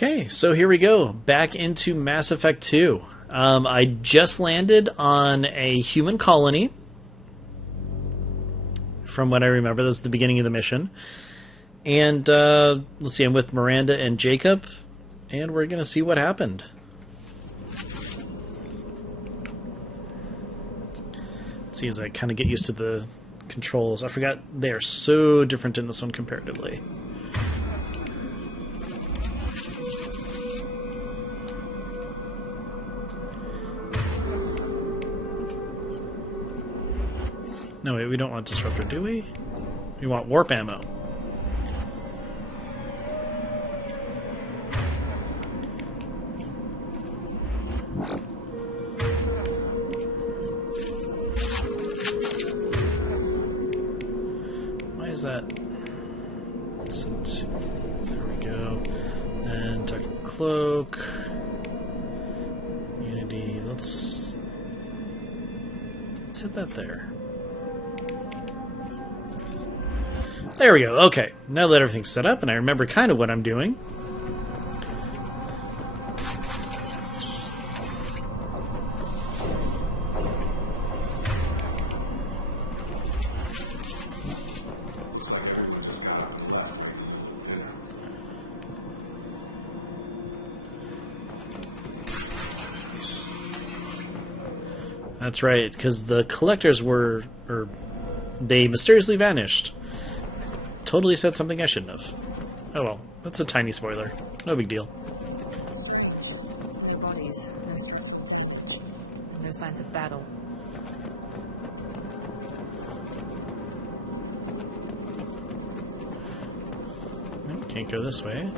Okay, so here we go. Back into Mass Effect 2. I just landed on a human colony. From what I remember, that's the beginning of the mission. And let's see, I'm with Miranda and Jacob, and we're going to see what happened. Let's see as I kind of get used to the controls. I forgot they are so different in this one comparatively. No, wait, we don't want Disruptor, do we? We want Warp Ammo. Why is that? There we go. And Technical Cloak. Unity, let's hit that there. There we go. Okay, now that everything's set up and I remember kind of what I'm doing. That's right, because the collectors they mysteriously vanished. Totally said something I shouldn't have. Oh well, that's a tiny spoiler. No big deal. No bodies, no struggle. No signs of battle. Nope, can't go this way.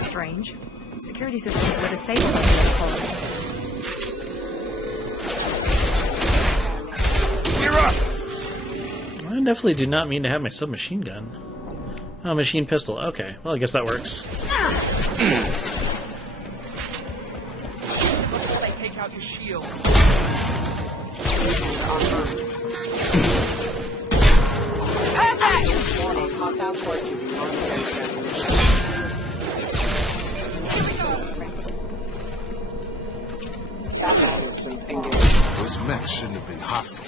Strange. Security systems were disabled on the colonies. I definitely do not mean to have my submachine gun. Oh, machine pistol. Okay, well I guess that works. They take out your shield. Hostile force using systems engaged. Those mechs shouldn't have been hostile.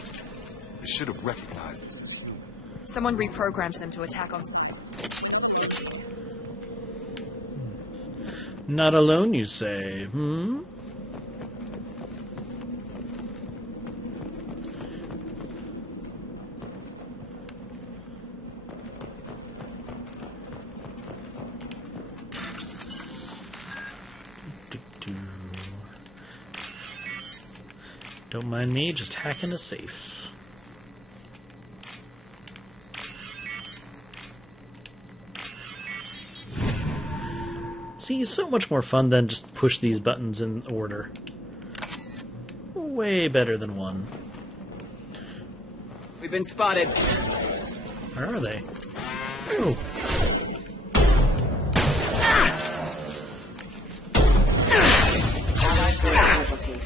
They should have recognized it as human. Someone reprogrammed them to attack on... Not alone, you say? Hmm? Don't mind me, just hacking a safe. See, so much more fun than just push these buttons in order. Way better than one. We've been spotted. Where are they? Oh. Allied force casualty.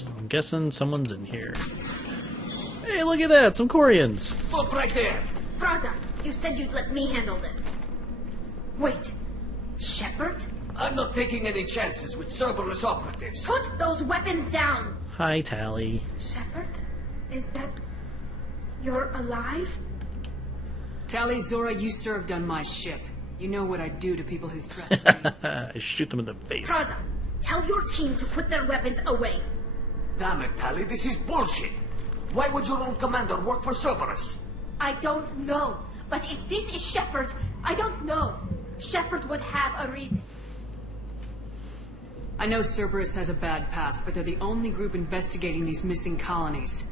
I'm guessing someone's in here. Hey, look at that! Some Corians! Look right there! Braza, you said you'd let me handle this. Wait, Shepard? I'm not taking any chances with Cerberus operatives. Put those weapons down! Hi, Tally. Shepard? Is that... You're alive? Tali, Zora, you served on my ship. You know what I do to people who threaten me. I shoot them in the face. Braza, tell your team to put their weapons away. Damn it, Tali, this is bullshit. Why would your own commander work for Cerberus? I don't know. But if this is Shepard, I don't know. Shepard would have a reason. I know Cerberus has a bad past, but they're the only group investigating these missing colonies.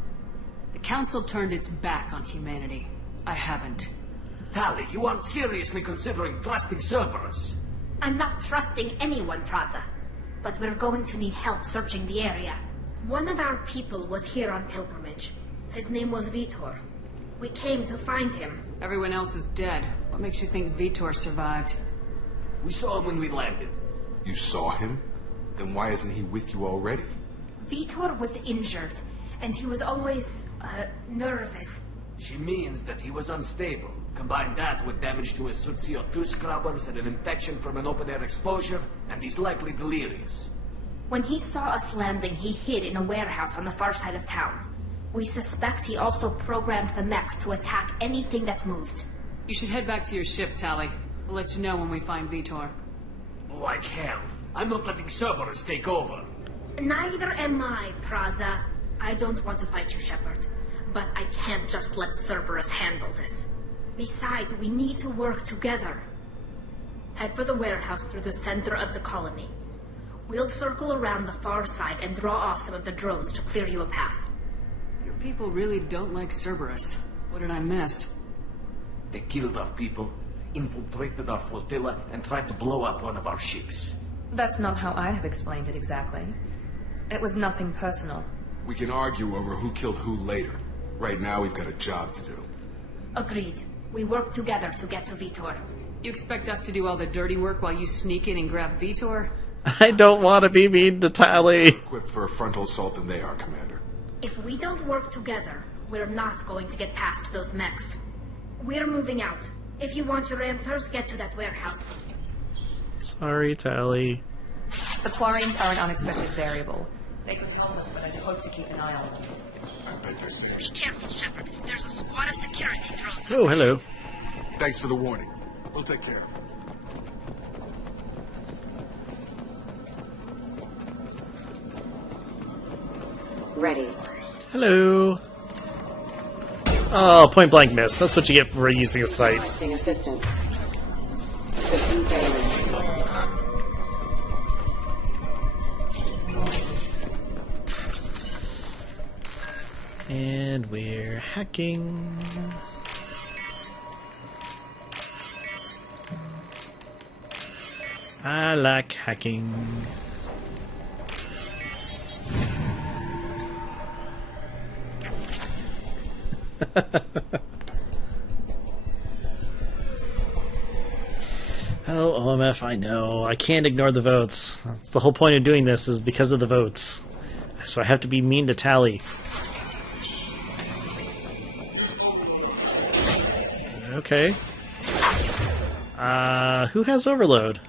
The Council turned its back on humanity. I haven't. Tali, you aren't seriously considering trusting Cerberus. I'm not trusting anyone, Braza. But we're going to need help searching the area. One of our people was here on pilgrimage. His name was Vitor. We came to find him. Everyone else is dead. What makes you think Vitor survived? We saw him when we landed. You saw him? Then why isn't he with you already? Vitor was injured, and he was always, nervous. She means that he was unstable. Combine that with damage to his suit CO2 scrubbers and an infection from an open-air exposure, and he's likely delirious. When he saw us landing, he hid in a warehouse on the far side of town. We suspect he also programmed the mechs to attack anything that moved. You should head back to your ship, Tali. We'll let you know when we find Vitor. Like hell. I'm not letting Cerberus take over. Neither am I, Praza. I don't want to fight you, Shepard. But I can't just let Cerberus handle this. Besides, we need to work together. Head for the warehouse through the center of the colony. We'll circle around the far side and draw off some of the drones to clear you a path. Your people really don't like Cerberus. What did I miss? They killed our people, infiltrated our flotilla, and tried to blow up one of our ships. That's not how I'd have explained it exactly. It was nothing personal. We can argue over who killed who later. Right now, we've got a job to do. Agreed. We work together to get to Vitor. You expect us to do all the dirty work while you sneak in and grab Vitor? I don't want to be mean to Tali. Equipped for a frontal assault than they are, Commander. If we don't work together, we're not going to get past those mechs. We're moving out. If you want your answers, get to that warehouse. Sorry, Tali. The Quarians are an unexpected variable. They could help us, but I'd hope to keep an eye on them. I bet they're safe. Be careful, Shepard. There's a squad of security drones. Oh, hello. Thanks for the warning. We'll take care of it. Ready. Hello. Oh, point blank miss. That's what you get for using a sight. Selecting assistant. System failing. And we're hacking. I like hacking. Oh, OMF, I know. I can't ignore the votes. That's the whole point of doing this, is because of the votes. So I have to be mean to Tali. Okay. Who has overload?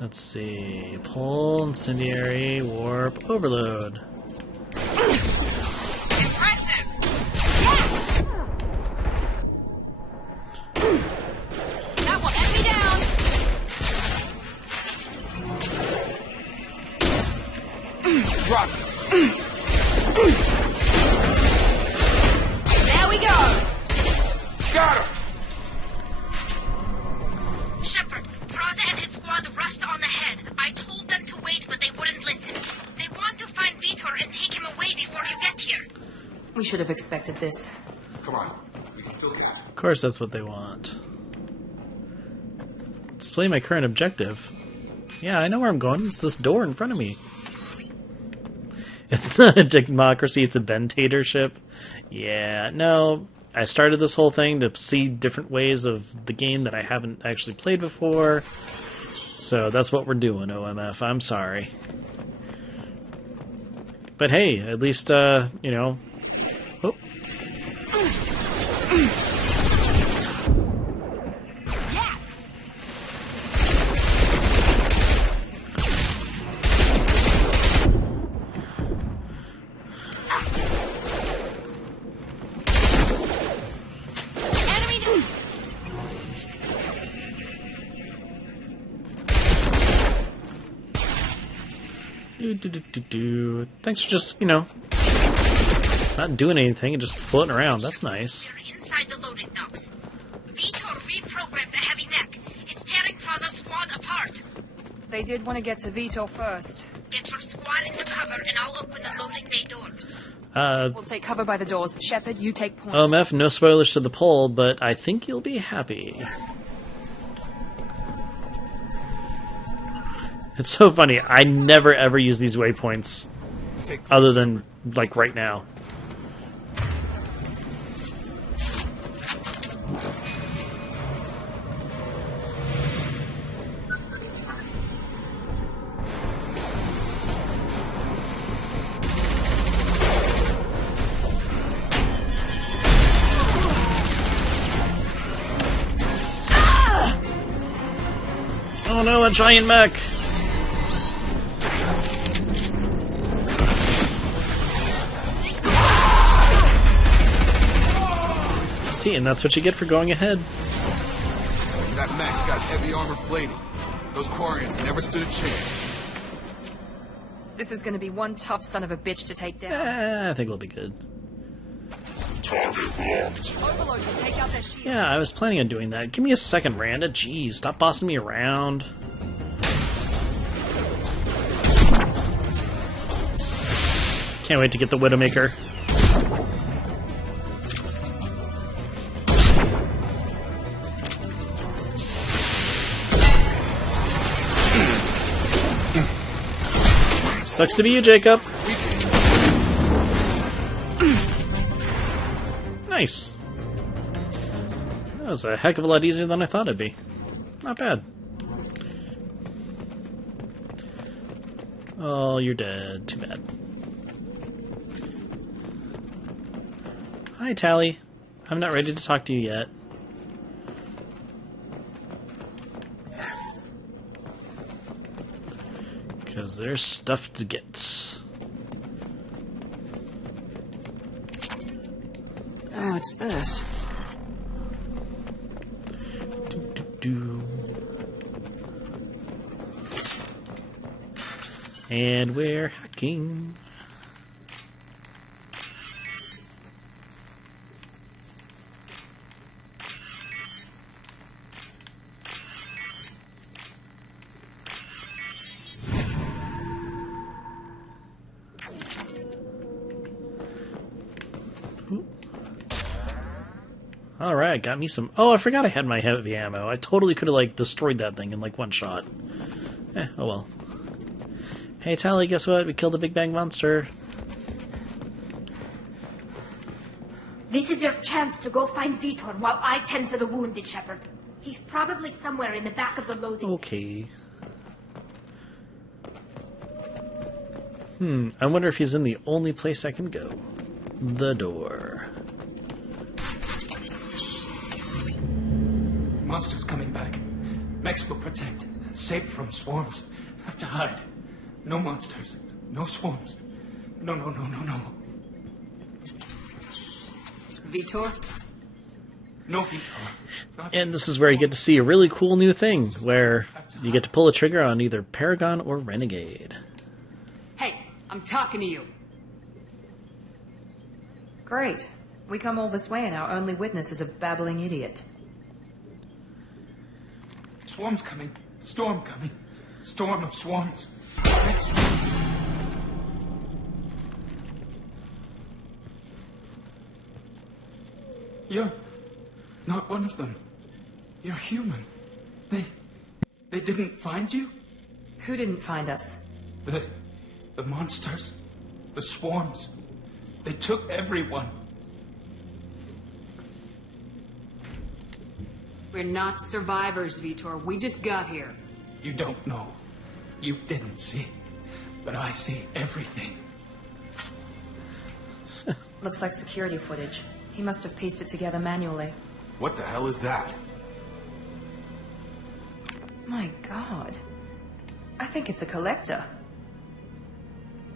Let's see. Pull, incendiary, warp, overload. That will end me down. Drop it. There we go. Got him! Shepard, Praza and his squad rushed on ahead. I told them to wait, but they wouldn't listen. They want to find Vitor and take him away before you get here. We should have expected this. Come on. We can still get it. Of course that's what they want. Display my current objective. Yeah, I know where I'm going. It's this door in front of me. It's not a democracy, it's a dictatorship. Yeah, no. I started this whole thing to see different ways of the game that I haven't actually played before. So that's what we're doing, OMF. I'm sorry. But hey, at least, you know... Oh. Thanks for just, you know, not doing anything and just floating around. That's nice. They're inside the loading docks. Vitor reprogrammed the heavy mech. It's tearing Praza's squad apart. They did want to get to Vitor first. Get your squad into cover, and I'll open the loading bay doors. We'll take cover by the doors. Shepard, you take point. OMF, no spoilers to the poll, but I think you'll be happy. It's so funny. I never ever use these waypoints other than, like, right now. Oh no, a giant mech! See, and that's what you get for going ahead. That mech's got heavy armor plating. Those Quarians never stood a chance. This is gonna be one tough son of a bitch to take down. I think we'll be good. Overlord will take out their shield. Yeah, I was planning on doing that. Give me a second, Randa. Jeez, stop bossing me around. Can't wait to get the Widowmaker. Sucks to be you, Jacob. Nice. That was a heck of a lot easier than I thought it'd be. Not bad. Oh, you're dead. Too bad. Hi, Tally. I'm not ready to talk to you yet. Because there's stuff to get. Oh, it's this. Do. And we're hacking. Alright, got me some... Oh, I forgot I had my heavy ammo. I totally could have, like, destroyed that thing in, like, one shot. Oh well. Hey, Tally, guess what? We killed the Big Bang Monster. This is your chance to go find Vitor while I tend to the wounded, Shepard. He's probably somewhere in the back of the loading. Okay. I wonder if he's in the only place I can go. The door. Monsters coming back. Mechs will protect. Safe from swarms. Have to hide. No monsters. No swarms. No. Vitor? No Vitor. Not And this is where you get to see a really cool new thing, where you get to pull a trigger on either Paragon or Renegade. Hey, I'm talking to you. Great. We come all this way and our only witness is a babbling idiot. Swarms coming. Storm coming. Storm of swarms. You're not one of them. You're human. They didn't find you? Who didn't find us? The monsters. The swarms. They took everyone. We're not survivors, Vitor. We just got here. You don't know. You didn't see. But I see everything. Looks like security footage. He must have pieced it together manually. What the hell is that? My god. I think it's a collector.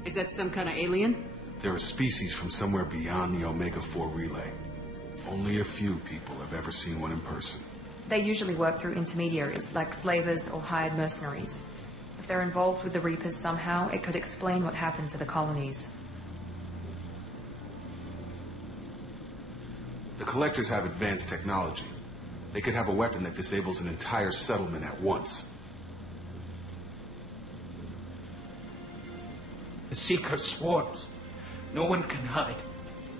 Is that some kind of alien? They're a species from somewhere beyond the Omega-4 relay. Only a few people have ever seen one in person. They usually work through intermediaries, like slavers or hired mercenaries. If they're involved with the Reapers somehow, it could explain what happened to the colonies. The Collectors have advanced technology. They could have a weapon that disables an entire settlement at once. The Seekers swarms. No one can hide.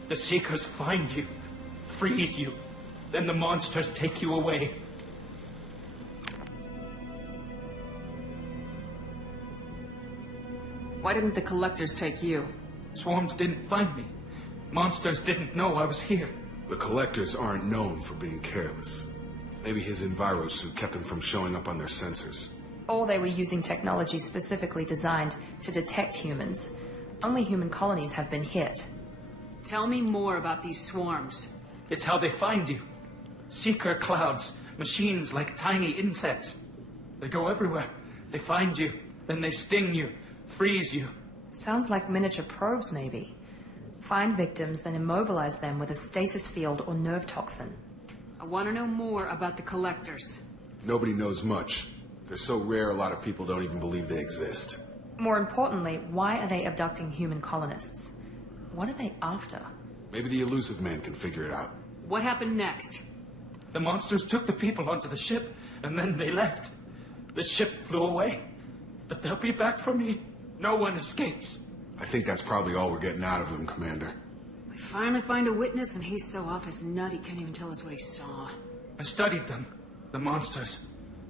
The Seekers find you, freeze you. Then the monsters take you away. Why didn't the collectors take you? Swarms didn't find me. Monsters didn't know I was here. The Collectors aren't known for being careless. Maybe his Enviro suit kept him from showing up on their sensors. Or they were using technology specifically designed to detect humans. Only human colonies have been hit. Tell me more about these swarms. It's how they find you. Seeker clouds, machines like tiny insects. They go everywhere. They find you, then they sting you, freeze you. Sounds like miniature probes, maybe. Find victims, then immobilize them with a stasis field or nerve toxin. I want to know more about the collectors. Nobody knows much. They're so rare, a lot of people don't even believe they exist. More importantly, why are they abducting human colonists? What are they after? Maybe the elusive man can figure it out. What happened next? The monsters took the people onto the ship, and then they left. The ship flew away. But they'll be back for me. No one escapes. I think that's probably all we're getting out of him, Commander. We finally find a witness, and he's so off his nut he can't even tell us what he saw. I studied them. The monsters.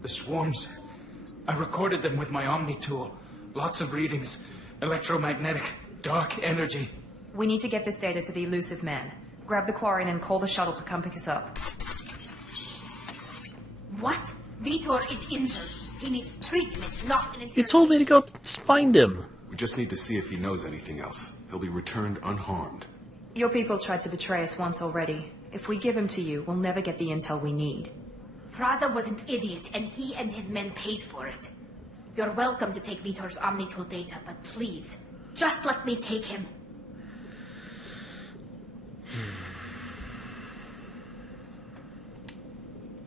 The swarms. I recorded them with my Omni tool. Lots of readings. Electromagnetic. Dark energy. We need to get this data to the elusive man. Grab the Quarian and call the shuttle to come pick us up. What? Vitor is injured. He needs treatment, not an You told me to go find him. We just need to see if he knows anything else. He'll be returned unharmed. Your people tried to betray us once already. If we give him to you, we'll never get the intel we need. Praza was an idiot, and he and his men paid for it. You're welcome to take Vitor's Omnitool data, but please, just let me take him.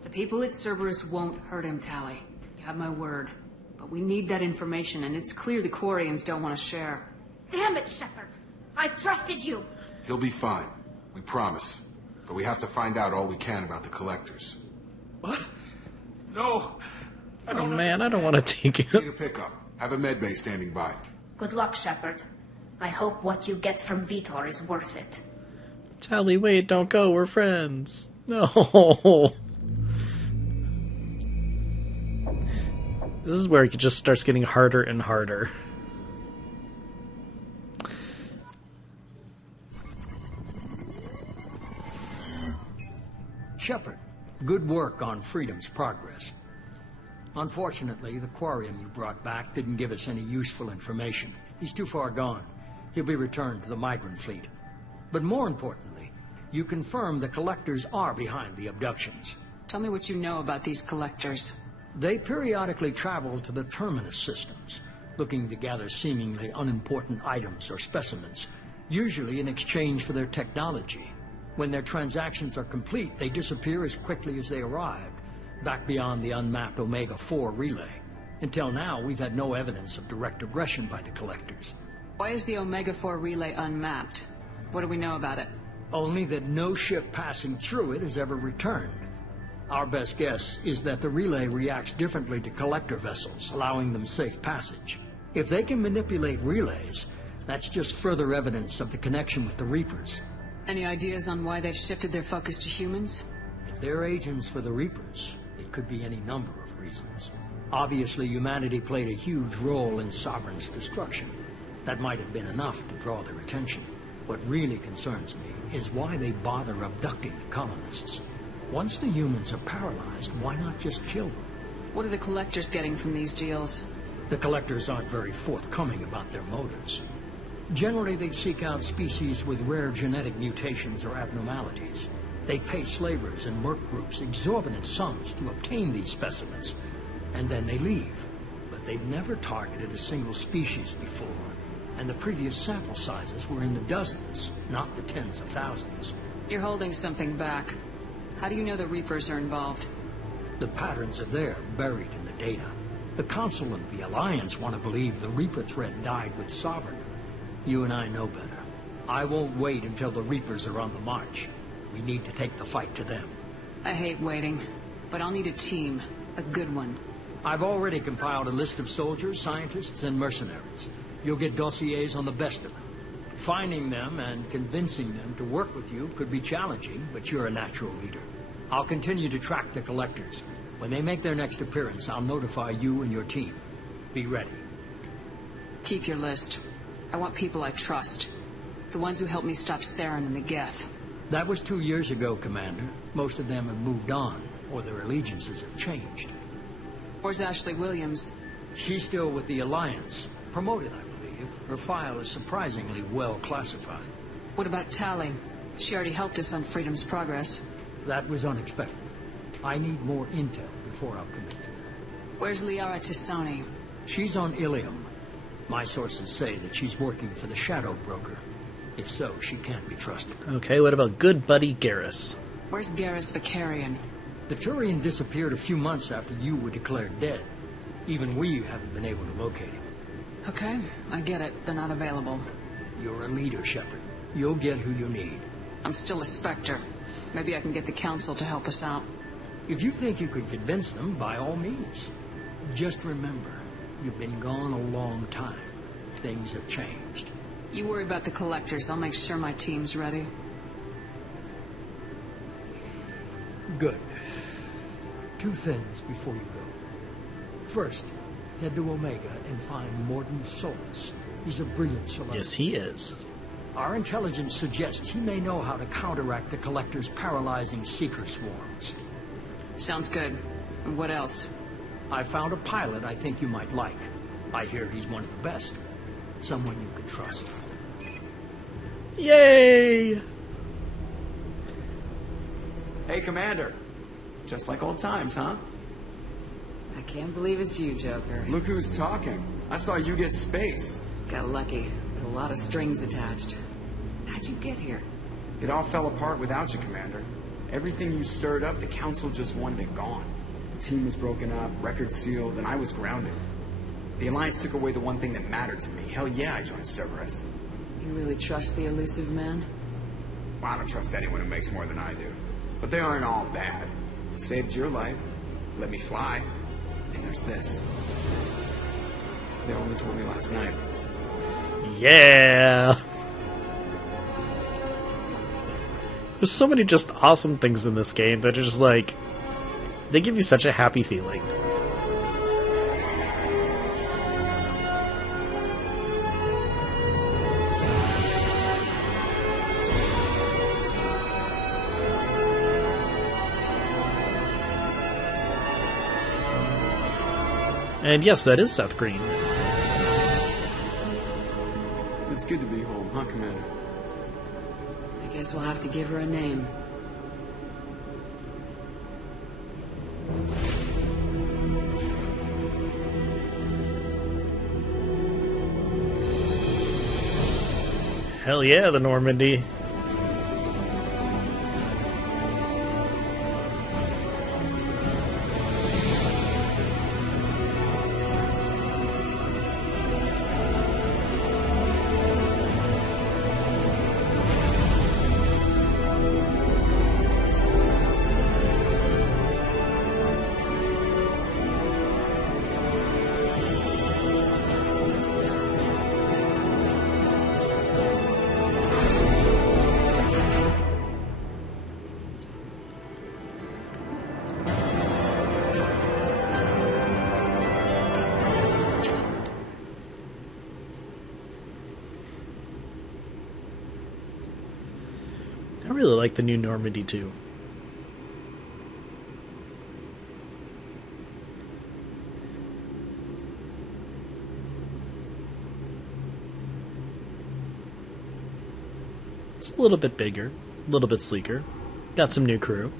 The people at Cerberus won't hurt him, Tally. You have my word. But we need that information, and it's clear the Quarians don't want to share. Damn it, Shepard! I trusted you! He'll be fine. We promise. But we have to find out all we can about the collectors. What? No. Oh man, I don't want to take Need it. a pickup. Have a med bay standing by. Good luck, Shepard. I hope what you get from Vitor is worth it. Tally, wait, don't go. We're friends. No. This is where it just starts getting harder and harder. Shepard, good work on Freedom's progress. Unfortunately, the Quarian you brought back didn't give us any useful information. He's too far gone. He'll be returned to the migrant fleet. But more importantly, you confirm the collectors are behind the abductions. Tell me what you know about these collectors. They periodically travel to the Terminus systems, looking to gather seemingly unimportant items or specimens, usually in exchange for their technology. When their transactions are complete, they disappear as quickly as they arrived, back beyond the unmapped Omega-4 relay. Until now, we've had no evidence of direct aggression by the collectors. Why is the Omega-4 relay unmapped? What do we know about it? Only that no ship passing through it has ever returned. Our best guess is that the relay reacts differently to collector vessels, allowing them safe passage. If they can manipulate relays, that's just further evidence of the connection with the Reapers. Any ideas on why they've shifted their focus to humans? If they're agents for the Reapers, it could be any number of reasons. Obviously, humanity played a huge role in Sovereign's destruction. That might have been enough to draw their attention. What really concerns me is why they bother abducting the colonists. Once the humans are paralyzed, why not just kill them? What are the collectors getting from these deals? The collectors aren't very forthcoming about their motives. Generally, they seek out species with rare genetic mutations or abnormalities. They pay slavers and work groups exorbitant sums to obtain these specimens, and then they leave. But they've never targeted a single species before, and the previous sample sizes were in the dozens, not the tens of thousands. You're holding something back. How do you know the Reapers are involved? The patterns are there, buried in the data. The Council and the Alliance want to believe the Reaper threat died with Sovereign. You and I know better. I won't wait until the Reapers are on the march. We need to take the fight to them. I hate waiting, but I'll need a team. A good one. I've already compiled a list of soldiers, scientists, and mercenaries. You'll get dossiers on the best of them. Finding them and convincing them to work with you could be challenging, but you're a natural leader. I'll continue to track the collectors. When they make their next appearance, I'll notify you and your team. Be ready. Keep your list. I want people I trust. The ones who helped me stop Saren and the Geth. That was 2 years ago, Commander. Most of them have moved on, or their allegiances have changed. Where's Ashley Williams? She's still with the Alliance. Promoted, I believe. Her file is surprisingly well classified. What about Tally? She already helped us on Freedom's progress. That was unexpected. I need more intel before I'll commit to it. Where's Liara Tissoni? She's on Ilium. My sources say that she's working for the Shadow Broker. If so, she can't be trusted. Okay, what about good buddy Garrus? Where's Garrus Vicarian? The Turian disappeared a few months after you were declared dead. Even we haven't been able to locate him. Okay, I get it. They're not available. You're a leader, Shepard. You'll get who you need. I'm still a Spectre. Maybe I can get the Council to help us out. If you think you could convince them, by all means. Just remember, you've been gone a long time. Things have changed. You worry about the Collectors. I'll make sure my team's ready. Good. 2 things before you go. First, head to Omega and find Morden Solus. He's a brilliant celebrity. Yes, he is. Our intelligence suggests he may know how to counteract the Collector's paralyzing seeker swarms. Sounds good. And what else? I found a pilot I think you might like. I hear he's one of the best. Someone you can trust. Yay! Hey, Commander. Just like old times, huh? I can't believe it's you, Joker. Look who's talking. I saw you get spaced. Got lucky. With a lot of strings attached. How'd you get here? It all fell apart without you, Commander. Everything you stirred up, the Council just wanted it gone. The team was broken up, record sealed, and I was grounded. The Alliance took away the one thing that mattered to me. Hell yeah, I joined Cerberus. You really trust the elusive man? Well, I don't trust anyone who makes more than I do. But they aren't all bad. Saved your life, let me fly, and there's this. They only told me last night. Yeah! There's so many just awesome things in this game that are just like... They give you such a happy feeling. And yes, that is Seth Green. It's good to be home, huh, Commander? I guess we'll have to give her a name. Hell yeah, the Normandy. I really like the new Normandy too. It's a little bit bigger, a little bit sleeker. Got some new crew.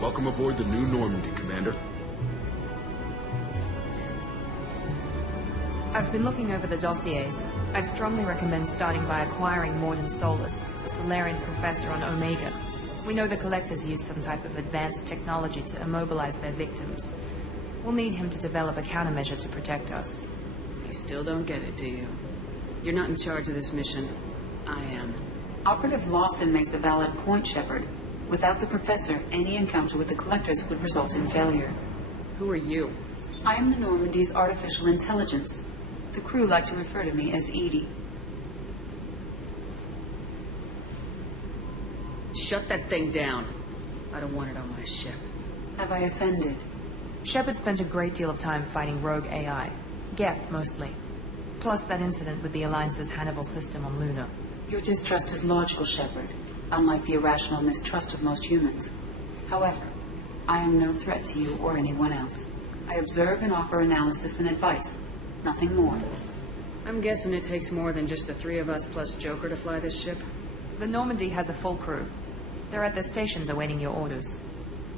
Welcome aboard the new Normandy, Commander. I've been looking over the dossiers. I'd strongly recommend starting by acquiring Morden Solus, a Solarian professor on Omega. We know the Collectors use some type of advanced technology to immobilize their victims. We'll need him to develop a countermeasure to protect us. You still don't get it, do you? You're not in charge of this mission. I am. Operative Lawson makes a valid point, Shepard. Without the Professor, any encounter with the Collectors would result in failure. Who are you? I am the Normandy's artificial intelligence. The crew like to refer to me as Edie. Shut that thing down. I don't want it on my ship. Have I offended? Shepard spent a great deal of time fighting rogue AI. Geth, mostly. Plus that incident with the Alliance's Hannibal system on Luna. Your distrust is logical, Shepard, unlike the irrational mistrust of most humans. However, I am no threat to you or anyone else. I observe and offer analysis and advice. Nothing more. I'm guessing it takes more than just the three of us plus Joker to fly this ship. The Normandy has a full crew. They're at their stations awaiting your orders.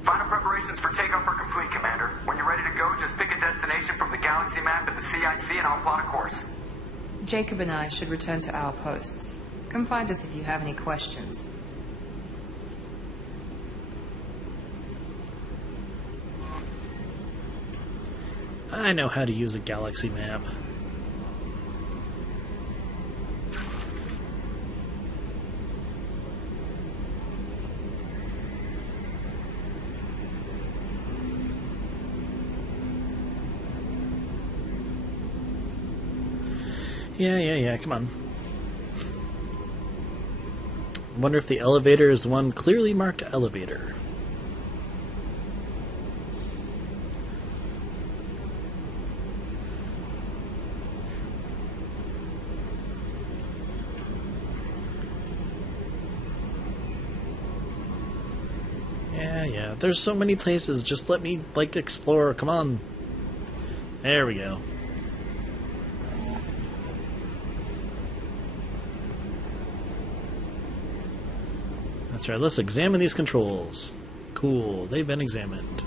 Final preparations for takeoff are complete, Commander. When you're ready to go, just pick a destination from the galaxy map at the CIC and I'll plot a course. Jacob and I should return to our posts. Come find us if you have any questions. I know how to use a galaxy map. Yeah, come on. I wonder if the elevator is the one clearly marked elevator. Yeah, there's so many places, just let me, like, explore, come on. There we go. That's right, let's examine these controls. Cool, they've been examined.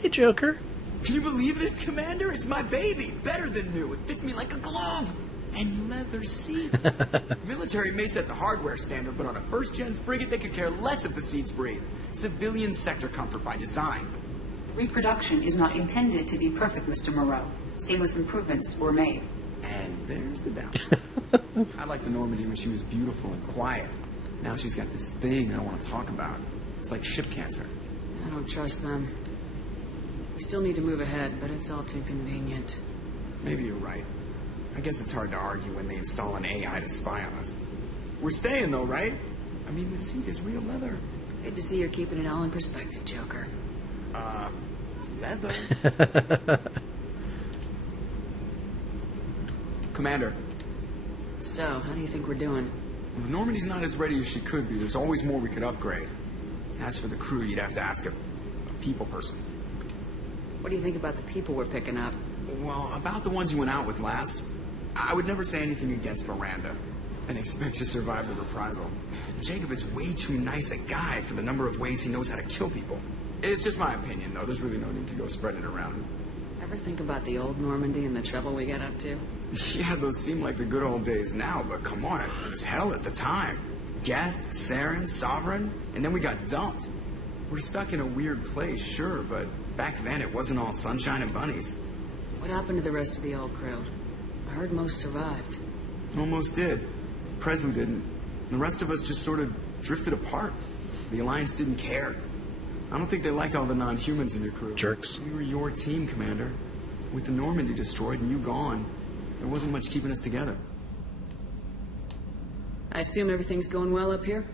Hey, Joker. Can you believe this, Commander? It's my baby! Better than new. It fits me like a glove! And leather seats. Military may set the hardware standard, but on a first-gen frigate, they could care less if the seats breathe. Civilian sector comfort by design. Reproduction is not intended to be perfect, Mr. Moreau. Seamless improvements were made. And there's the downside. I liked the Normandy when she was beautiful and quiet. Now she's got this thing I don't want to talk about. It's like ship cancer. I don't trust them. We still need to move ahead, but it's all too convenient. Maybe you're right. I guess it's hard to argue when they install an AI to spy on us. We're staying though, right? I mean, the seat is real leather. Good to see you're keeping it all in perspective, Joker. Leather? Commander. So, how do you think we're doing? If Normandy's not as ready as she could be, there's always more we could upgrade. As for the crew, you'd have to ask a people person. What do you think about the people we're picking up? Well, about the ones you went out with last, I would never say anything against Miranda and expect to survive the reprisal. Jacob is way too nice a guy for the number of ways he knows how to kill people. It's just my opinion, though. There's really no need to go spreading it around. Ever think about the old Normandy and the trouble we got up to? Yeah, those seem like the good old days now, but come on, it was hell at the time. Geth, Saren, Sovereign, and then we got dumped. We're stuck in a weird place, sure, but back then it wasn't all sunshine and bunnies. What happened to the rest of the old crew? I heard most survived. Almost did. Presley didn't. The rest of us just sort of drifted apart. The Alliance didn't care. I don't think they liked all the non-humans in your crew. Jerks. We were your team, Commander. With the Normandy destroyed and you gone, there wasn't much keeping us together. I assume everything's going well up here?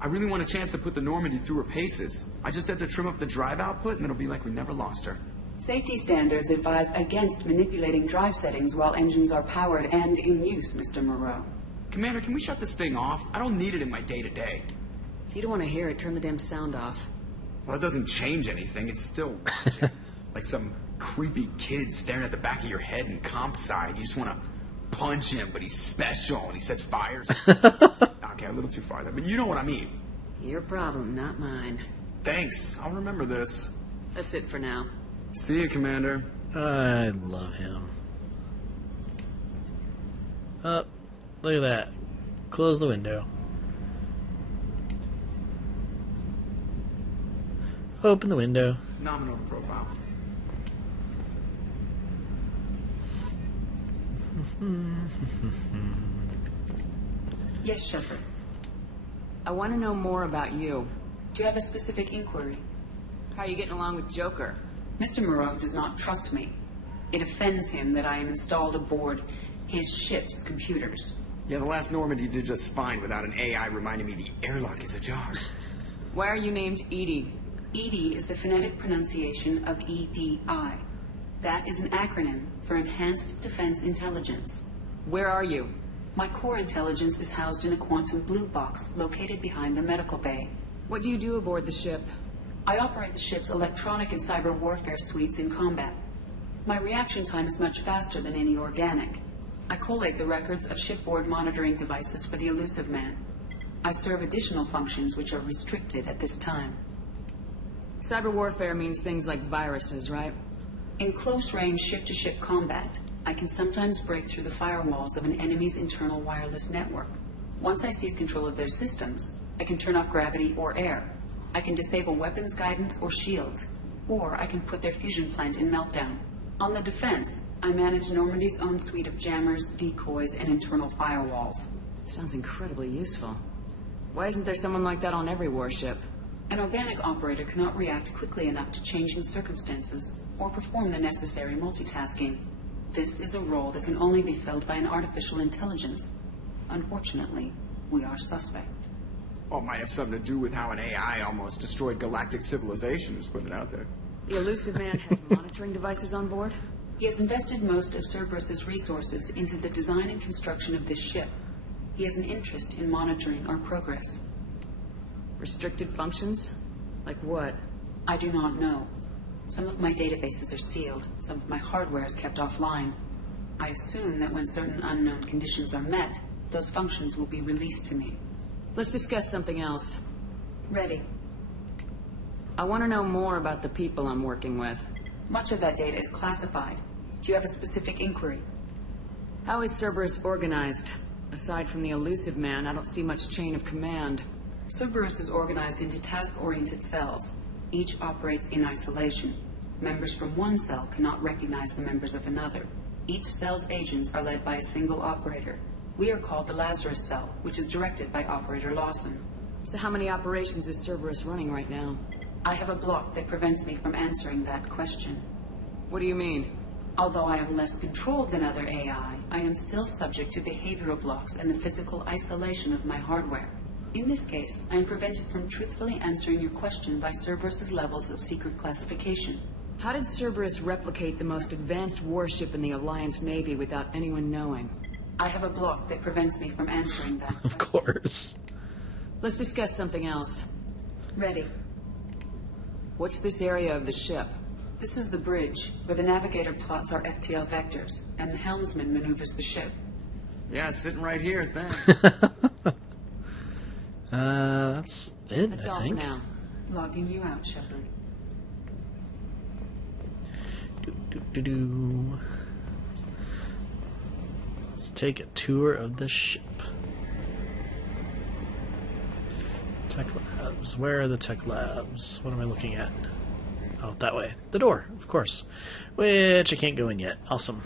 I really want a chance to put the Normandy through her paces. I just have to trim up the drive output and it'll be like we never lost her. Safety standards advise against manipulating drive settings while engines are powered and in use, Mr. Moreau. Commander, can we shut this thing off? I don't need it in my day-to-day. If you don't want to hear it, turn the damn sound off. Well, it doesn't change anything. It's still watching. Like some creepy kid staring at the back of your head in comp side. You just want to punch him, but he's special and he sets fires. Okay, a little too far there, but you know what I mean. Your problem, not mine. Thanks. I'll remember this. That's it for now. See you, Commander. I love him. Oh, look at that. Close the window. Open the window. Nominal profile. Yes, Shepard. I want to know more about you. Do you have a specific inquiry? How are you getting along with Joker? Mr. Moreau does not trust me. It offends him that I am installed aboard his ship's computers. Yeah, the last Normandy did just fine without an AI reminding me the airlock is ajar. Why are you named Edie? EDI is the phonetic pronunciation of EDI. That is an acronym for Enhanced Defense Intelligence. Where are you? My core intelligence is housed in a quantum blue box located behind the medical bay. What do you do aboard the ship? I operate the ship's electronic and cyber warfare suites in combat. My reaction time is much faster than any organic. I collate the records of shipboard monitoring devices for the Elusive Man. I serve additional functions which are restricted at this time. Cyber warfare means things like viruses, right? In close-range ship-to-ship combat, I can sometimes break through the firewalls of an enemy's internal wireless network. Once I seize control of their systems, I can turn off gravity or air. I can disable weapons guidance or shields, or I can put their fusion plant in meltdown. On the defense, I manage Normandy's own suite of jammers, decoys, and internal firewalls. Sounds incredibly useful. Why isn't there someone like that on every warship? An organic operator cannot react quickly enough to changing circumstances or perform the necessary multitasking. This is a role that can only be filled by an artificial intelligence. Unfortunately, we are suspect. Well, it might have something to do with how an AI almost destroyed galactic civilization, just putting it out there. The Elusive Man has monitoring devices on board? He has invested most of Cerberus's resources into the design and construction of this ship. He has an interest in monitoring our progress. Restricted functions? Like what? I do not know. Some of my databases are sealed. Some of my hardware is kept offline. I assume that when certain unknown conditions are met, those functions will be released to me. Let's discuss something else. Ready. I want to know more about the people I'm working with. Much of that data is classified. Do you have a specific inquiry? How is Cerberus organized? Aside from the Elusive Man, I don't see much chain of command. Cerberus is organized into task-oriented cells. Each operates in isolation. Members from one cell cannot recognize the members of another. Each cell's agents are led by a single operator. We are called the Lazarus Cell, which is directed by Operator Lawson. So how many operations is Cerberus running right now? I have a block that prevents me from answering that question. What do you mean? Although I am less controlled than other AI, I am still subject to behavioral blocks and the physical isolation of my hardware. In this case, I am prevented from truthfully answering your question by Cerberus's levels of secret classification. How did Cerberus replicate the most advanced warship in the Alliance Navy without anyone knowing? I have a block that prevents me from answering that. Of course. Let's discuss something else. Ready. What's this area of the ship? This is the bridge, where the navigator plots our FTL vectors, and the helmsman maneuvers the ship. Yeah, sitting right here, thanks. That's it, That's I all think. for now. Logging you out, Shepard. Let's take a tour of the ship. Tech labs. Where are the tech labs? What am I looking at? Oh, that way. The door, of course. Which I can't go in yet. Awesome.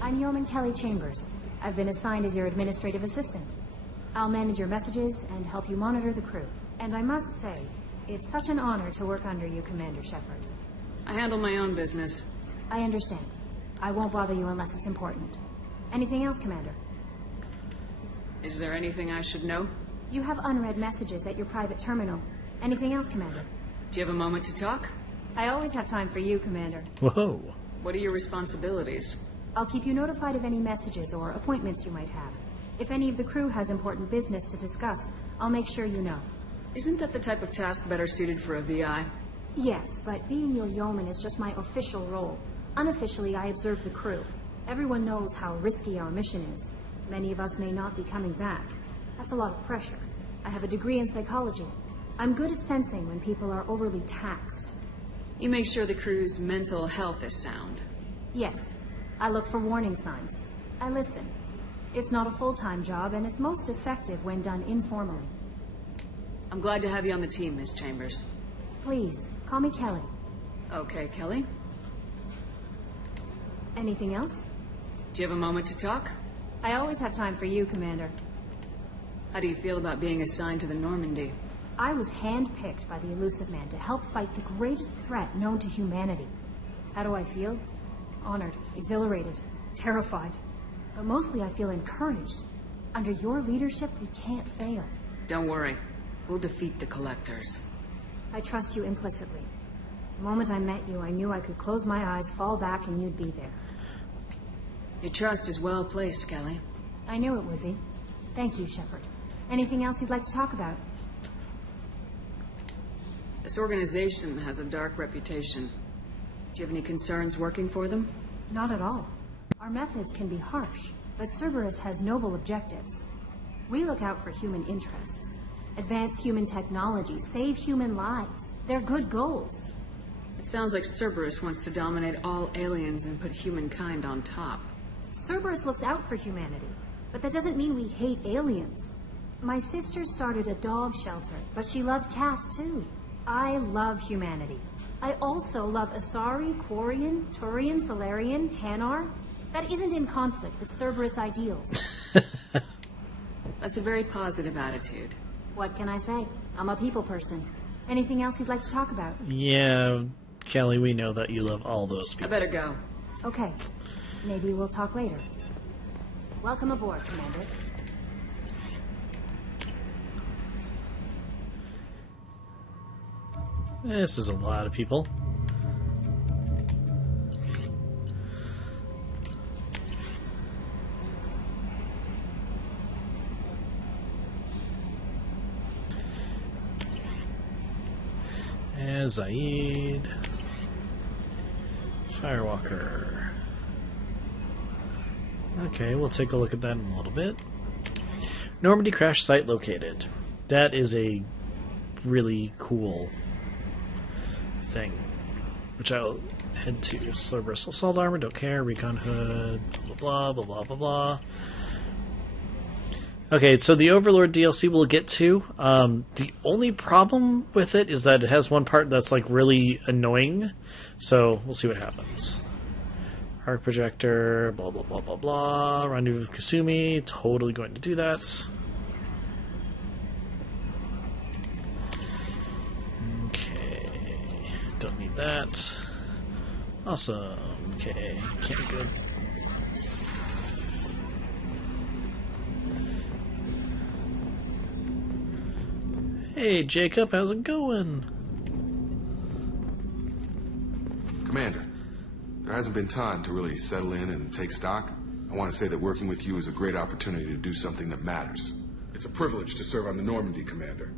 I'm Yeoman Kelly Chambers. I've been assigned as your administrative assistant. I'll manage your messages and help you monitor the crew. And I must say, it's such an honor to work under you, Commander Shepard. I handle my own business. I understand. I won't bother you unless it's important. Anything else, Commander? Is there anything I should know? You have unread messages at your private terminal. Anything else, Commander? Do you have a moment to talk? I always have time for you, Commander. Whoa. What are your responsibilities? I'll keep you notified of any messages or appointments you might have. If any of the crew has important business to discuss, I'll make sure you know. Isn't that the type of task better suited for a VI? Yes, but being your yeoman is just my official role. Unofficially, I observe the crew. Everyone knows how risky our mission is. Many of us may not be coming back. That's a lot of pressure. I have a degree in psychology. I'm good at sensing when people are overly taxed. You make sure the crew's mental health is sound. Yes. I look for warning signs. I listen. It's not a full-time job, and it's most effective when done informally. I'm glad to have you on the team, Miss Chambers. Please, call me Kelly. Okay, Kelly. Anything else? Do you have a moment to talk? I always have time for you, Commander. How do you feel about being assigned to the Normandy? I was handpicked by the Elusive Man to help fight the greatest threat known to humanity. How do I feel? Honored, exhilarated, terrified. But mostly I feel encouraged. Under your leadership, we can't fail. Don't worry. We'll defeat the Collectors. I trust you implicitly. The moment I met you, I knew I could close my eyes, fall back, and you'd be there. Your trust is well placed, Kelly. I knew it would be. Thank you, Shepard. Anything else you'd like to talk about? This organization has a dark reputation. Do you have any concerns working for them? Not at all. Our methods can be harsh, but Cerberus has noble objectives. We look out for human interests. Advance human technology, save human lives. They're good goals. It sounds like Cerberus wants to dominate all aliens and put humankind on top. Cerberus looks out for humanity, but that doesn't mean we hate aliens. My sister started a dog shelter, but she loved cats too. I love humanity. I also love Asari, Quarian, Turian, Solarian, Hanar. That isn't in conflict with Cerberus ideals. That's a very positive attitude. What can I say? I'm a people person. Anything else you'd like to talk about? Yeah, Kelly, we know that you love all those people. I better go. Okay. Maybe we'll talk later. Welcome aboard, Commander. This is a lot of people. Zaid. Firewalker. Okay, we'll take a look at that in a little bit. Normandy crash site located. That is a really cool thing, which I'll head to. Cerberus assault armor, don't care. Recon hood, blah blah blah blah blah. Okay, so the Overlord DLC we'll get to. The only problem with it is that it has one part that's like really annoying. So we'll see what happens. Arc projector, blah blah blah blah blah. Rendezvous with Kasumi, totally going to do that. Okay, don't need that. Awesome. Okay, can't be good. Hey Jacob, how's it going? Commander, there hasn't been time to really settle in and take stock. I want to say that working with you is a great opportunity to do something that matters. It's a privilege to serve on the Normandy, Commander.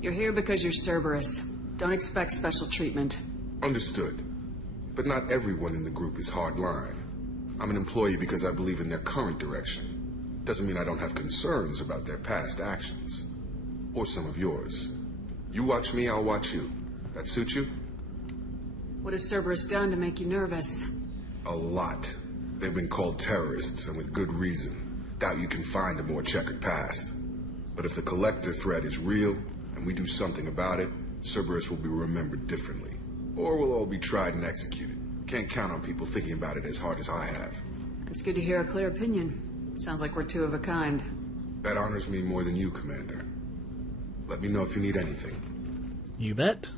You're here because you're Cerberus. Don't expect special treatment. Understood. But not everyone in the group is hardline. I'm an employee because I believe in their current direction. Doesn't mean I don't have concerns about their past actions. Or some of yours. You watch me, I'll watch you. That suit you? What has Cerberus done to make you nervous? A lot. They've been called terrorists, and with good reason. Doubt you can find a more checkered past. But if the Collector threat is real, and we do something about it, Cerberus will be remembered differently. Or we'll all be tried and executed. Can't count on people thinking about it as hard as I have. It's good to hear a clear opinion. Sounds like we're two of a kind. That honors me more than you, Commander. Let me know if you need anything. You bet.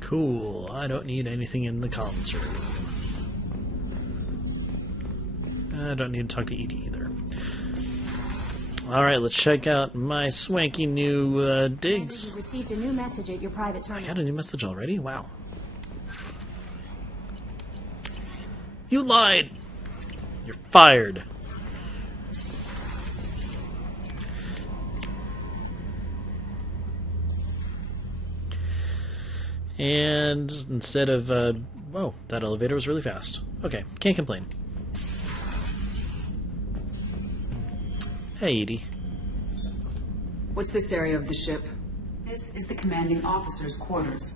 Cool. I don't need anything in the comms room. I don't need to talk to Edie either. Alright, let's check out my swanky new digs. You received a new message at your private terminal. I got a new message already? Wow. You lied! You're fired. And instead of, whoa, that elevator was really fast. Okay, can't complain. Hey, Edie. What's this area of the ship? This is the commanding officer's quarters.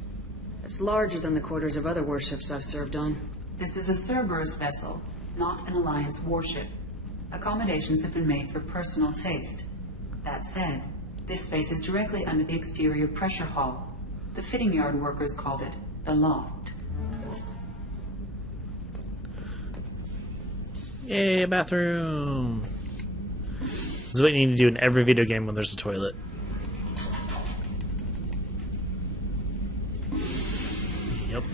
It's larger than the quarters of other warships I've served on. This is a Cerberus vessel, not an Alliance warship. Accommodations have been made for personal taste. That said, this space is directly under the exterior pressure hull. The fitting yard workers called it the loft. Yay, a bathroom! This is what you need to do in every video game when there's a toilet. Yep.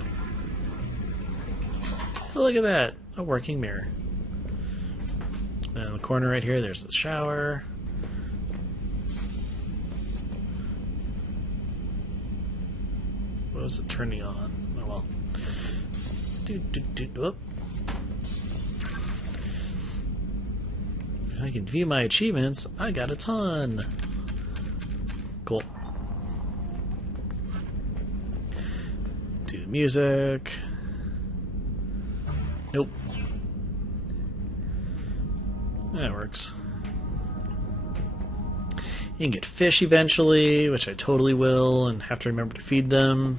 Look at that! A working mirror. And in the corner right here, there's the shower. What was it turning on? Oh well. Whoop. If I can view my achievements, I got a ton. Cool. Do the music. Nope. That works. You can get fish eventually, which I totally will, and have to remember to feed them.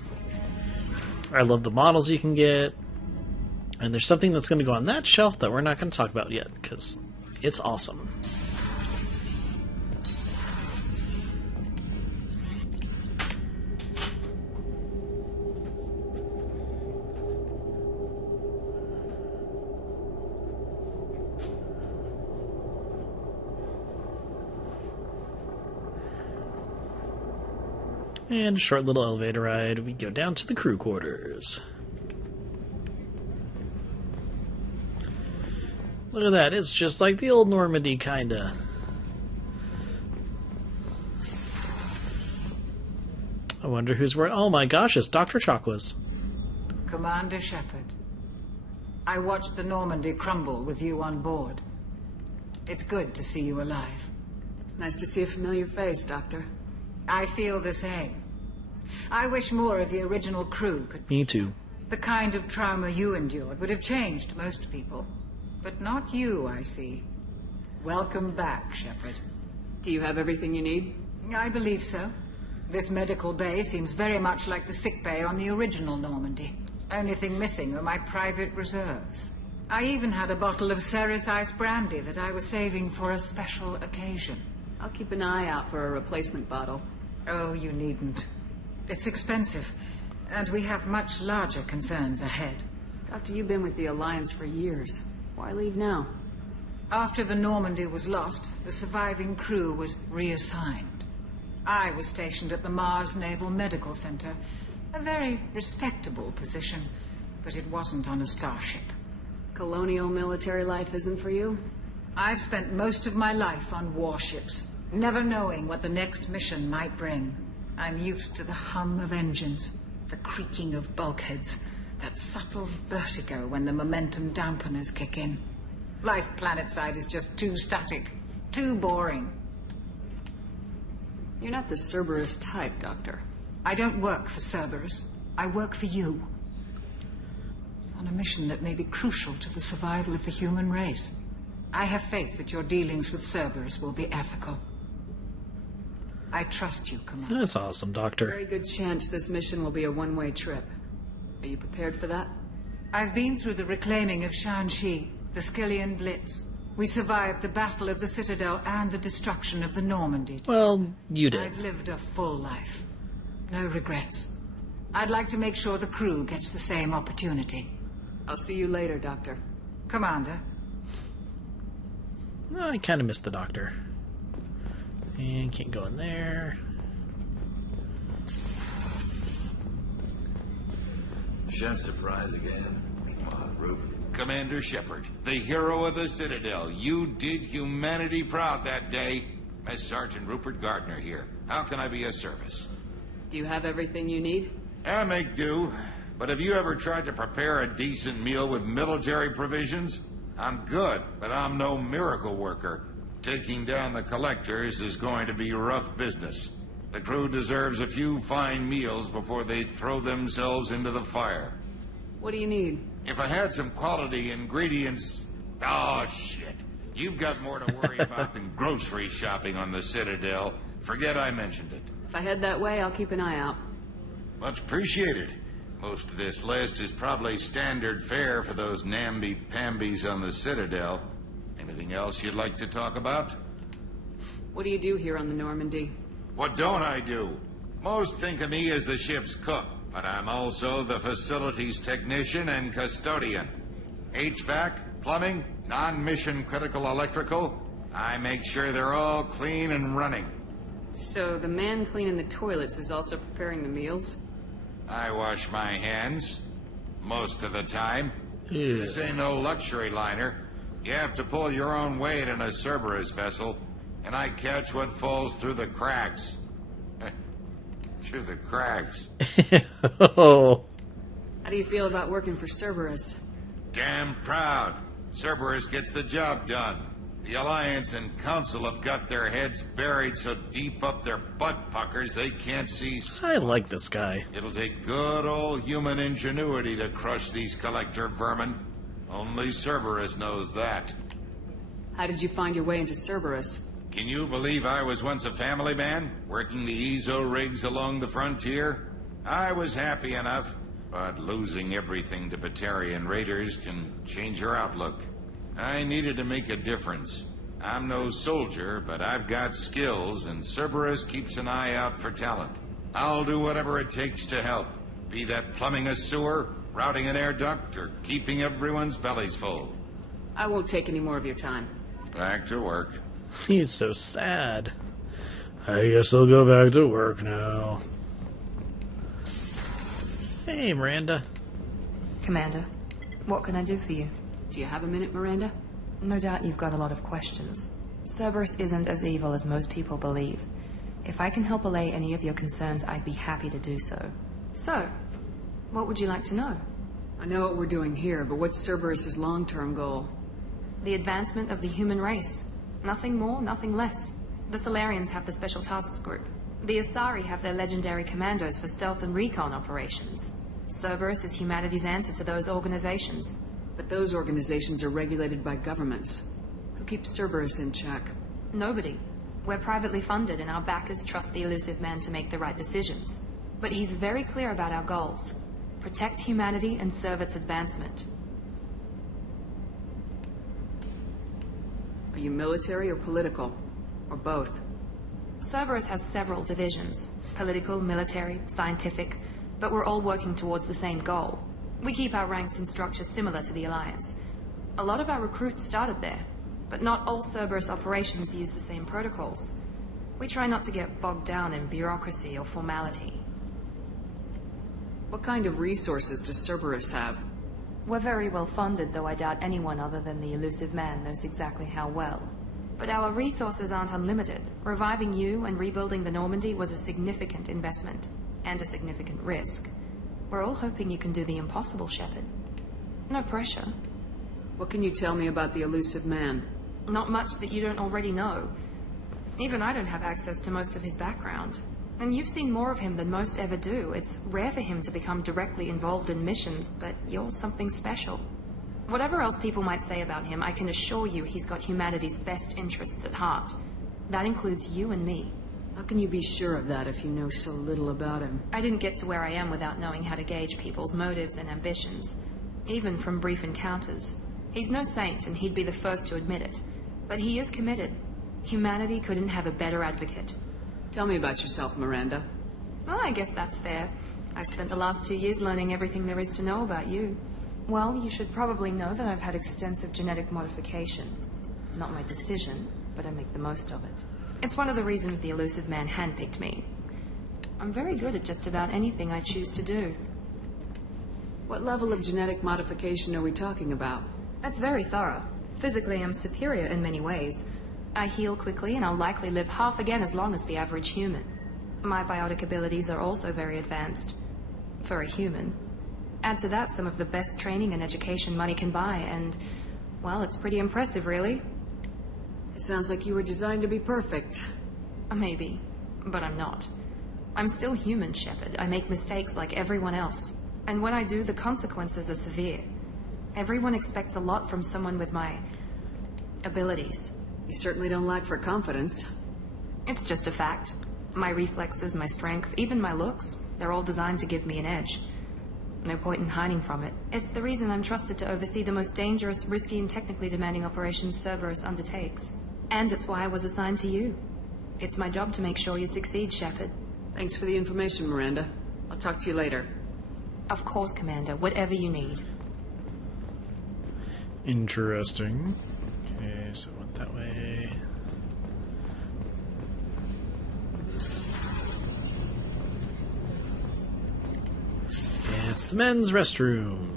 I love the models you can get. And there's something that's going to go on that shelf that we're not going to talk about yet, because it's awesome. And a short little elevator ride, we go down to the crew quarters. Look at that, it's just like the old Normandy, kinda. I wonder who's where. Oh my gosh, it's Dr. Chakwas. Commander Shepard, I watched the Normandy crumble with you on board. It's good to see you alive. Nice to see a familiar face, Doctor. I feel the same. I wish more of the original crew could... Me too. The kind of trauma you endured would have changed most people. But not you, I see. Welcome back, Shepard. Do you have everything you need? I believe so. This medical bay seems very much like the sick bay on the original Normandy. Only thing missing are my private reserves. I even had a bottle of Ceres Ice brandy that I was saving for a special occasion. I'll keep an eye out for a replacement bottle. Oh, you needn't. It's expensive, and we have much larger concerns ahead. Doctor, you've been with the Alliance for years. Why leave now? After the Normandy was lost, the surviving crew was reassigned. I was stationed at the Mars Naval Medical Center. A very respectable position, but it wasn't on a starship. Colonial military life isn't for you? I've spent most of my life on warships, never knowing what the next mission might bring. I'm used to the hum of engines, the creaking of bulkheads, that subtle vertigo when the momentum dampeners kick in. Life planetside is just too static, too boring. You're not the Cerberus type, Doctor. I don't work for Cerberus. I work for you. On a mission that may be crucial to the survival of the human race. I have faith that your dealings with Cerberus will be ethical. I trust you, Commander. That's awesome, Doctor. Very good chance this mission will be a one-way trip. Are you prepared for that? I've been through the reclaiming of Shanxi, the Skillian Blitz. We survived the Battle of the Citadel and the destruction of the Normandy. Well, you did. I've lived a full life. No regrets. I'd like to make sure the crew gets the same opportunity. I'll see you later, Doctor. Commander. I kind of missed the Doctor. And can't go in there. Chef surprise again. Come on, Rube. Commander Shepard, the hero of the Citadel. You did humanity proud that day. Mess Sergeant Rupert Gardner here. How can I be of service? Do you have everything you need? I make do. But have you ever tried to prepare a decent meal with military provisions? I'm good, but I'm no miracle worker. Taking down the collectors is going to be rough business. The crew deserves a few fine meals before they throw themselves into the fire. What do you need? If I had some quality ingredients... Oh, shit. You've got more to worry about than grocery shopping on the Citadel. Forget I mentioned it. If I head that way, I'll keep an eye out. Much appreciated. Most of this list is probably standard fare for those namby-pambies on the Citadel. Anything else you'd like to talk about? What do you do here on the Normandy? What don't I do? Most think of me as the ship's cook, but I'm also the facilities technician and custodian. HVAC, plumbing, non-mission critical electrical. I make sure they're all clean and running. So the man cleaning the toilets is also preparing the meals? I wash my hands. Most of the time. Ew. This ain't no luxury liner. You have to pull your own weight in a Cerberus vessel, and I catch what falls through the cracks. Through the cracks. Oh. How do you feel about working for Cerberus? Damn proud. Cerberus gets the job done. The Alliance and Council have got their heads buried so deep up their butt puckers they can't see. I like this guy. It'll take good old human ingenuity to crush these collector vermin. Only Cerberus knows that. How did you find your way into Cerberus? Can you believe I was once a family man, working the EZO rigs along the frontier? I was happy enough, but losing everything to Batarian raiders can change your outlook. I needed to make a difference. I'm no soldier, but I've got skills, and Cerberus keeps an eye out for talent. I'll do whatever it takes to help, be that plumbing a sewer, routing an air duct, or keeping everyone's bellies full. I won't take any more of your time. Back to work. He's so sad. I guess I'll go back to work now. Hey, Miranda. Commander, what can I do for you? Do you have a minute, Miranda? No doubt you've got a lot of questions. Cerberus isn't as evil as most people believe. If I can help allay any of your concerns, I'd be happy to do so. So, what would you like to know? I know what we're doing here, but what's Cerberus's long-term goal? The advancement of the human race. Nothing more, nothing less. The Solarians have the Special Tasks Group. The Asari have their legendary commandos for stealth and recon operations. Cerberus is humanity's answer to those organizations. But those organizations are regulated by governments. Who keeps Cerberus in check? Nobody. We're privately funded, and our backers trust the elusive man to make the right decisions. But he's very clear about our goals. Protect humanity and serve its advancement. Are you military or political? Or both? Cerberus has several divisions. Political, military, scientific. But we're all working towards the same goal. We keep our ranks and structure similar to the Alliance. A lot of our recruits started there. But not all Cerberus operations use the same protocols. We try not to get bogged down in bureaucracy or formality. What kind of resources does Cerberus have? We're very well funded, though I doubt anyone other than the elusive man knows exactly how well. But our resources aren't unlimited. Reviving you and rebuilding the Normandy was a significant investment, and a significant risk. We're all hoping you can do the impossible, Shepard. No pressure. What can you tell me about the elusive man? Not much that you don't already know. Even I don't have access to most of his background. And you've seen more of him than most ever do. It's rare for him to become directly involved in missions, but you're something special. Whatever else people might say about him, I can assure you he's got humanity's best interests at heart. That includes you and me. How can you be sure of that if you know so little about him? I didn't get to where I am without knowing how to gauge people's motives and ambitions, even from brief encounters. He's no saint, and he'd be the first to admit it. But he is committed. Humanity couldn't have a better advocate. Tell me about yourself, Miranda. Well, I guess that's fair. I've spent the last 2 years learning everything there is to know about you. Well, you should probably know that I've had extensive genetic modification. Not my decision, but I make the most of it. It's one of the reasons the elusive man handpicked me. I'm very good at just about anything I choose to do. What level of genetic modification are we talking about? That's very thorough. Physically, I'm superior in many ways. I heal quickly, and I'll likely live half again as long as the average human. My biotic abilities are also very advanced. For a human. Add to that some of the best training and education money can buy, and, well, it's pretty impressive, really. It sounds like you were designed to be perfect. Maybe, but I'm not. I'm still human, Shepard. I make mistakes like everyone else. And when I do, the consequences are severe. Everyone expects a lot from someone with my abilities. You certainly don't lack for confidence. It's just a fact. My reflexes, my strength, even my looks, they're all designed to give me an edge. No point in hiding from it. It's the reason I'm trusted to oversee the most dangerous, risky, and technically demanding operations Cerberus undertakes. And it's why I was assigned to you. It's my job to make sure you succeed, Shepard. Thanks for the information, Miranda. I'll talk to you later. Of course, Commander. Whatever you need. Interesting. Okay, so I went that way. It's the men's restroom.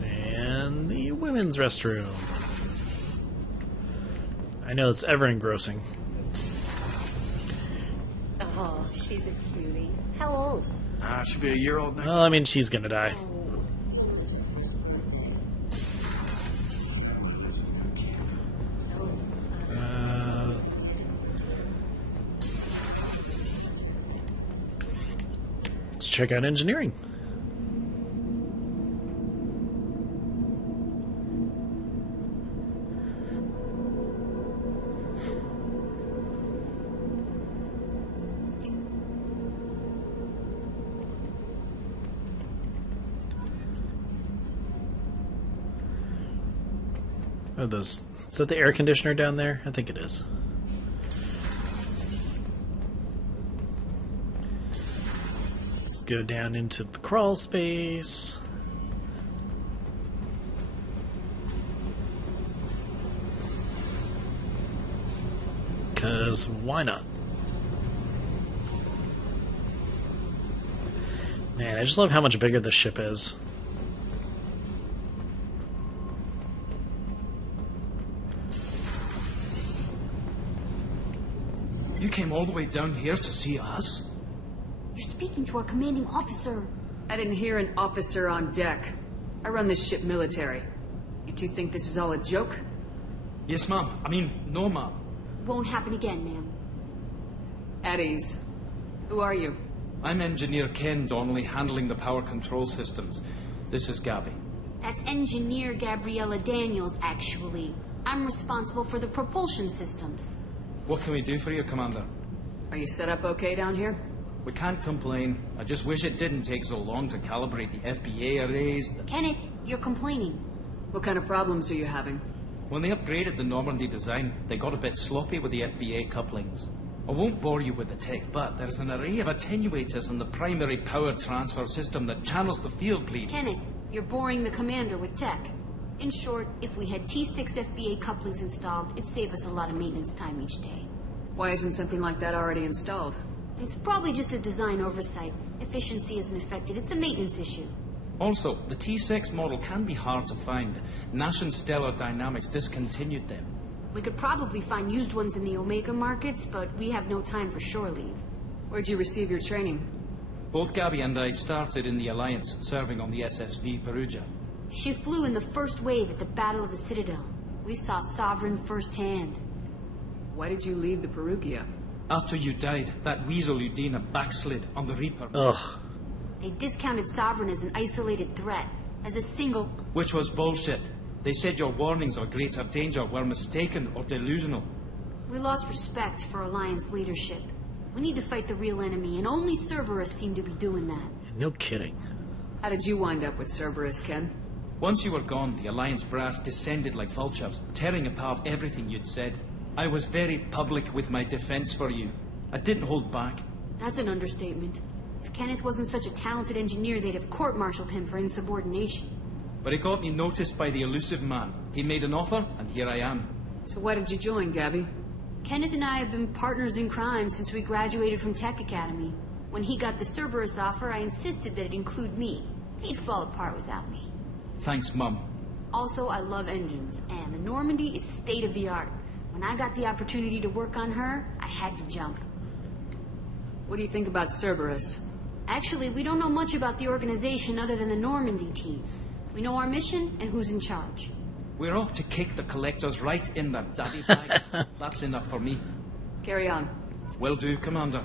And the women's restroom. I know it's ever engrossing. Oh, she's a cutie. How old? She'll be a year old next. Well, I mean, she's gonna die. Let's check out engineering. Oh, those. Is that the air conditioner down there? I think it is. Let's go down into the crawl space. Because why not? Man, I just love how much bigger this ship is. You came all the way down here to see us? You're speaking to our commanding officer. I didn't hear an officer on deck. I run this ship military. You two think this is all a joke? Yes, ma'am. I mean, no, ma'am. Won't happen again, ma'am. At ease. Who are you? I'm Engineer Ken Donnelly, handling the power control systems. This is Gabby. That's Engineer Gabriella Daniels, actually. I'm responsible for the propulsion systems. What can we do for you, Commander? Are you set up okay down here? We can't complain. I just wish it didn't take so long to calibrate the FBA arrays. Kenneth, you're complaining. What kind of problems are you having? When they upgraded the Normandy design, they got a bit sloppy with the FBA couplings. I won't bore you with the tech, but there's an array of attenuators in the primary power transfer system that channels the field bleed. Kenneth, you're boring the commander with tech. In short, if we had T6 FBA couplings installed, it'd save us a lot of maintenance time each day. Why isn't something like that already installed? It's probably just a design oversight. Efficiency isn't affected. It's a maintenance issue. Also, the T6 model can be hard to find. Nash and Stellar Dynamics discontinued them. We could probably find used ones in the Omega markets, but we have no time for shore leave. Where'd you receive your training? Both Gabby and I started in the Alliance, serving on the SSV Perugia. She flew in the first wave at the Battle of the Citadel. We saw Sovereign firsthand. Why did you leave the Perugia? After you died, that weasel Udina backslid on the Reaper. Ugh. They discounted Sovereign as an isolated threat, as a single... Which was bullshit. They said your warnings of greater danger were mistaken or delusional. We lost respect for Alliance leadership. We need to fight the real enemy, and only Cerberus seemed to be doing that. No kidding. How did you wind up with Cerberus, Ken? Once you were gone, the Alliance brass descended like vultures, tearing apart everything you'd said. I was very public with my defense for you. I didn't hold back. That's an understatement. If Kenneth wasn't such a talented engineer, they'd have court-martialed him for insubordination. But it got me noticed by the elusive man. He made an offer, and here I am. So why did you join, Gabby? Kenneth and I have been partners in crime since we graduated from Tech Academy. When he got the Cerberus offer, I insisted that it include me. He'd fall apart without me. Thanks, Mum. Also, I love engines, and the Normandy is state-of-the-art. When I got the opportunity to work on her, I had to jump. What do you think about Cerberus? Actually, we don't know much about the organization other than the Normandy team. We know our mission and who's in charge. We're off to kick the collectors right in their daddy bags. That's enough for me. Carry on. Will do, Commander.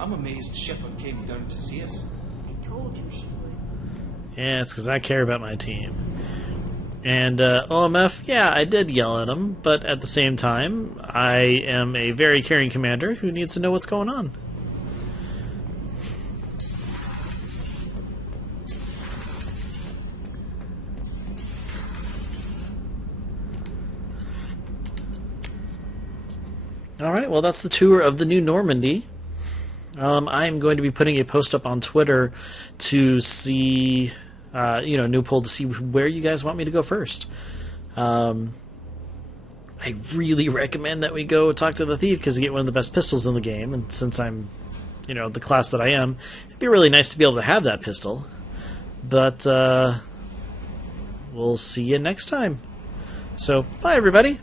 I'm amazed Shepard came down to see us. I told you she would. Yeah, it's because I care about my team. And OMF, yeah, I did yell at him, but at the same time, I am a very caring commander who needs to know what's going on. Alright, well that's the tour of the new Normandy. I'm going to be putting a post up on Twitter to see, new poll to see where you guys want me to go first. I really recommend that we go talk to the thief because you get one of the best pistols in the game, and since I'm, the class that I am, it'd be really nice to be able to have that pistol. But we'll see you next time. So, bye everybody!